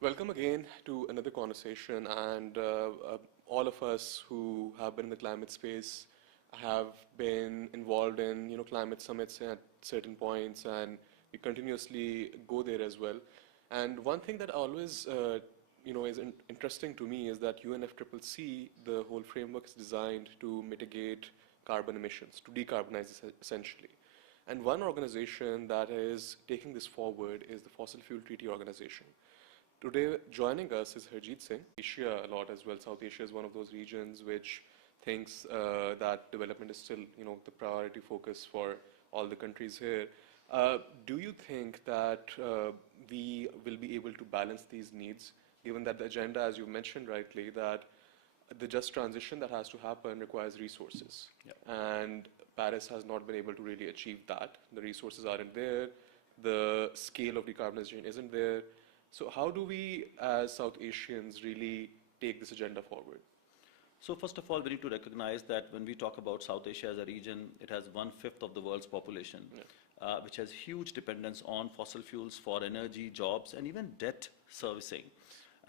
Welcome again to another conversation, and all of us who have been in the climate space have been involved in climate summits at certain points, and we continuously go there as well. And one thing that always is interesting to me is that UNFCCC, the whole framework is designed to mitigate carbon emissions, to decarbonize essentially. And one organization that is taking this forward is the Fossil Fuel Treaty Organization. Today, joining us is Harjeet Singh. Asia a lot as well. South Asia is one of those regions which thinks that development is still, the priority focus for all the countries here. Do you think that we will be able to balance these needs, given that the agenda, as you mentioned rightly, that the just transition that has to happen requires resources, and Paris has not been able to really achieve that. The resources aren't there. The scale of decarbonization isn't there. So how do we, as South Asians, really take this agenda forward? So first of all, we need to recognize that when we talk about South Asia as a region, it has 1/5 of the world's population, which has huge dependence on fossil fuels for energy, jobs, and even debt servicing.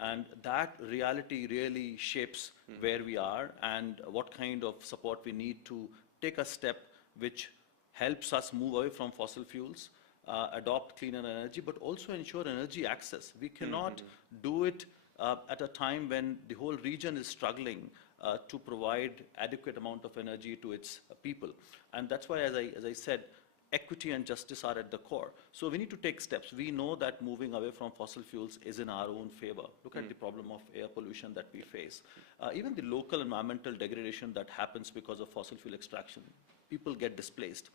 And that reality really shapes where we are and what kind of support we need to take a step which helps us move away from fossil fuels, adopt cleaner energy, but also ensure energy access. We cannot do it at a time when the whole region is struggling to provide adequate amount of energy to its people. And that's why, as I said, equity and justice are at the core. So we need to take steps. We know that moving away from fossil fuels is in our own favor. Look at the problem of air pollution that we face. Even the local environmental degradation that happens because of fossil fuel extraction. People get displaced.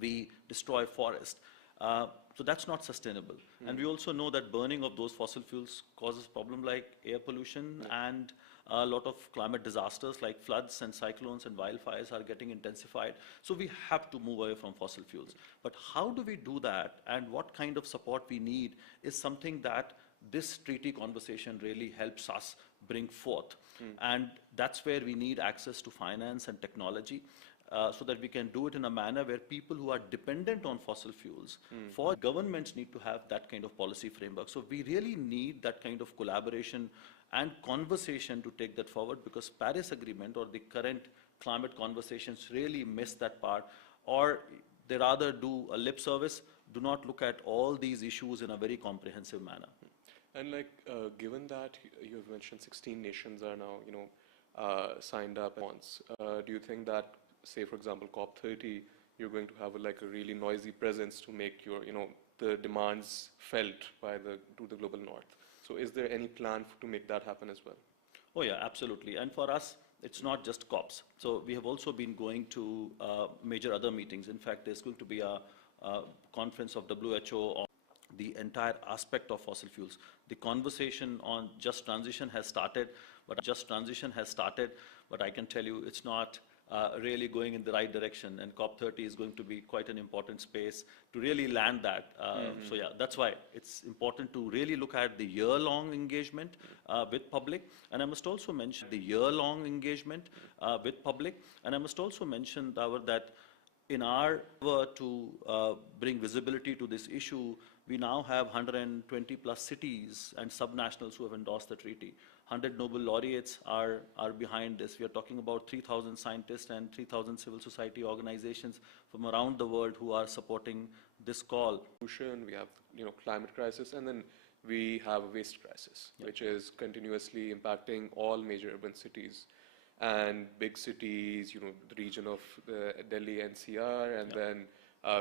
We destroy forest. So that's not sustainable. And we also know that burning of those fossil fuels causes problems like air pollution and a lot of climate disasters like floods and cyclones and wildfires are getting intensified. So we have to move away from fossil fuels. But how do we do that, and what kind of support we need is something that this treaty conversation really helps us bring forth. And that's where we need access to finance and technology. So that we can do it in a manner where people who are dependent on fossil fuels, for governments need to have that kind of policy framework. So we really need that kind of collaboration and conversation to take that forward, because Paris Agreement or the current climate conversations really miss that part, or they rather do a lip service, do not look at all these issues in a very comprehensive manner. And given that you have mentioned 16 nations are now, signed up once, do you think that, say, for example, COP30, you're going to have a really noisy presence to make your, the demands felt to the global north? So is there any plan to make that happen as well? Oh yeah, absolutely. And for us, it's not just COPs. So we have also been going to major other meetings. In fact, there's going to be a conference of WHO on the entire aspect of fossil fuels. The conversation on just transition has started, but I can tell you it's not really going in the right direction, and COP30 is going to be quite an important space to really land that. So yeah, that's why it's important to really look at the year-long engagement with public. And I must also mention Dawar, that in our effort to bring visibility to this issue, we now have 120 plus cities and subnationals who have endorsed the treaty. 100 Nobel laureates are behind this. We are talking about 3,000 scientists and 3,000 civil society organizations from around the world who are supporting this call. We have, climate crisis, and then we have a waste crisis, which is continuously impacting all major urban cities and big cities, the region of the Delhi NCR, and then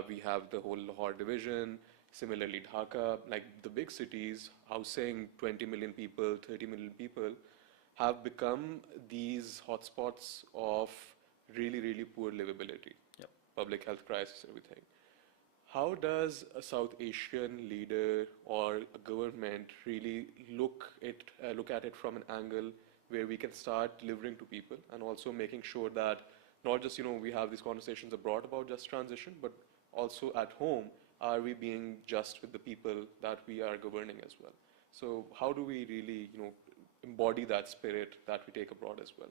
we have the whole Lahore division. Similarly, Dhaka, like the big cities, housing 20 million people, 30 million people, have become these hotspots of really, really poor livability, public health crisis, everything. How does a South Asian leader or a government really look at it from an angle where we can start delivering to people, and also making sure that not just, we have these conversations abroad about just transition, but also at home, are we being just with the people that we are governing as well? So how do we really, embody that spirit that we take abroad as well?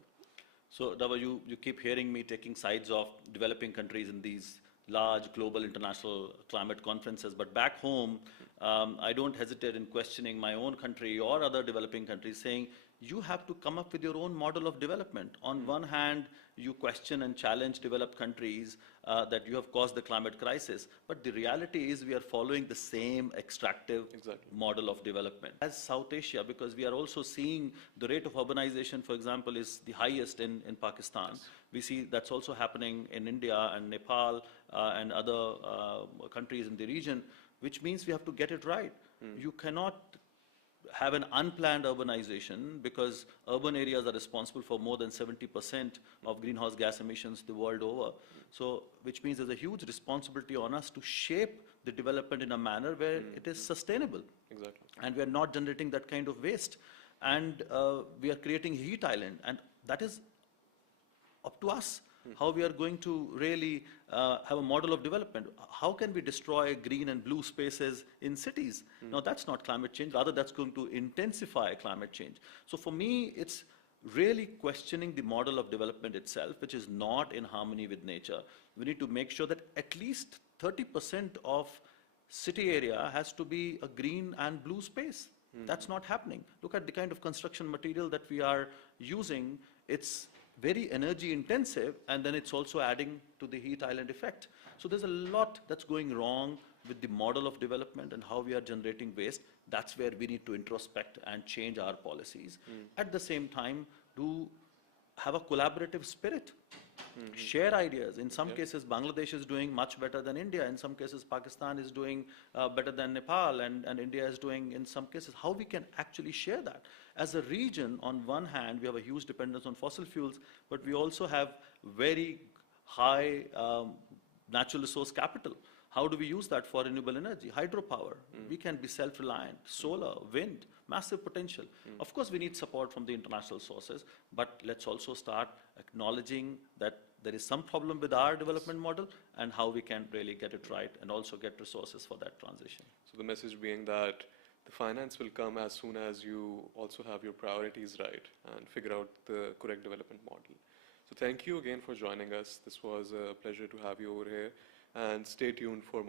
So Dawar, you keep hearing me taking sides of developing countries in these large global international climate conferences, but back home, I don't hesitate in questioning my own country or other developing countries, saying you have to come up with your own model of development. On one hand, you question and challenge developed countries that you have caused the climate crisis, but the reality is we are following the same extractive model of development. As South Asia, because we are also seeing the rate of urbanization, for example, is the highest in Pakistan. Yes. We see that's also happening in India and Nepal and other countries in the region, which means we have to get it right. You cannot have an unplanned urbanization, because urban areas are responsible for more than 70% of greenhouse gas emissions the world over. So, which means there's a huge responsibility on us to shape the development in a manner where it is sustainable. Exactly. And we are not generating that kind of waste. And we are creating a heat island. And that is up to us, how we are going to really have a model of development. How can we destroy green and blue spaces in cities? Now, that's not climate change. Rather, that's going to intensify climate change. So for me, it's really questioning the model of development itself, which is not in harmony with nature. We need to make sure that at least 30% of city area has to be a green and blue space. That's not happening. Look at the kind of construction material that we are using. It's very energy intensive, and then it's also adding to the heat island effect. So there's a lot that's going wrong with the model of development and how we are generating waste. That's where we need to introspect and change our policies. At the same time, to have a collaborative spirit, share ideas. In some cases, Bangladesh is doing much better than India. In some cases, Pakistan is doing better than Nepal, and India is doing in some cases. How we can actually share that? As a region, on one hand, we have a huge dependence on fossil fuels, but we also have very high natural resource capital. How do we use that for renewable energy? Hydropower. We can be self-reliant. Solar, wind, massive potential. Of course, we need support from the international sources, but let's also start acknowledging that there is some problem with our development model and how we can really get it right and also get resources for that transition. So the message being that the finance will come as soon as you also have your priorities right and figure out the correct development model. So thank you again for joining us. This was a pleasure to have you over here, and stay tuned for more.